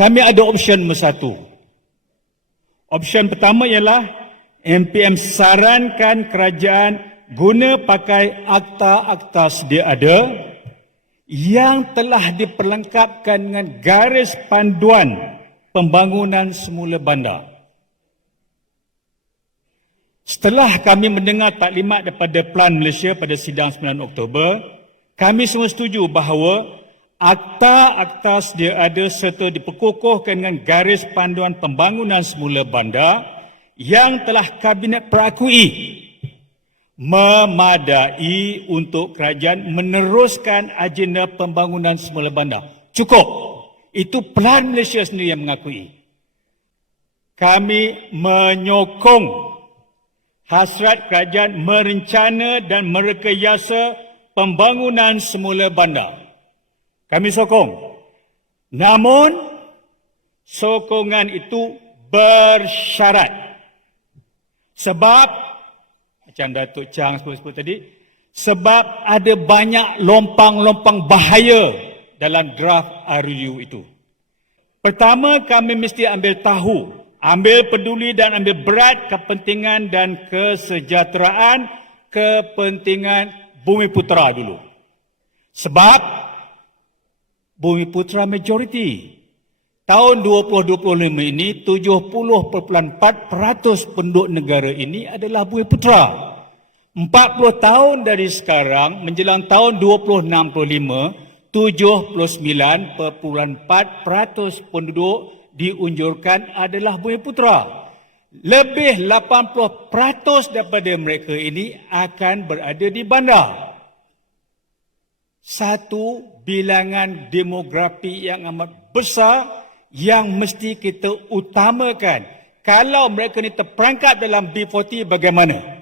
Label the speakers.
Speaker 1: Kami ada option satu. Option pertama ialah MPM sarankan kerajaan guna pakai akta-akta sedia ada yang telah diperlengkapkan dengan garis panduan pembangunan semula bandar. Setelah kami mendengar taklimat daripada Plan Malaysia pada sidang 9 Oktober, kami semua setuju bahawa akta-akta sedia ada serta diperkukuhkan dengan garis panduan pembangunan semula bandar yang telah Kabinet perakui memadai untuk kerajaan meneruskan agenda pembangunan semula bandar. Cukup. Itu Pelan Malaysia sendiri yang mengakui. Kami menyokong hasrat kerajaan merencana dan merekayasa pembangunan semula bandar. Kami sokong. Namun, sokongan itu bersyarat. Sebab, macam Datuk Chang sebut-sebut tadi, sebab ada banyak lompang-lompang bahaya dalam draft RUU itu. Pertama, kami mesti ambil tahu, ambil peduli dan ambil berat kepentingan dan kesejahteraan kepentingan bumi putera dulu. Sebab Bumi Putra majoriti. Tahun 2025 ini 70.4% penduduk negara ini adalah Bumi Putra. 40 tahun dari sekarang menjelang tahun 2065 79.4% penduduk diunjurkan adalah Bumi Putra. Lebih 80% daripada mereka ini akan berada di bandar. Satu bilangan demografi yang amat besar yang mesti kita utamakan. Kalau mereka ni terperangkap dalam B40 bagaimana?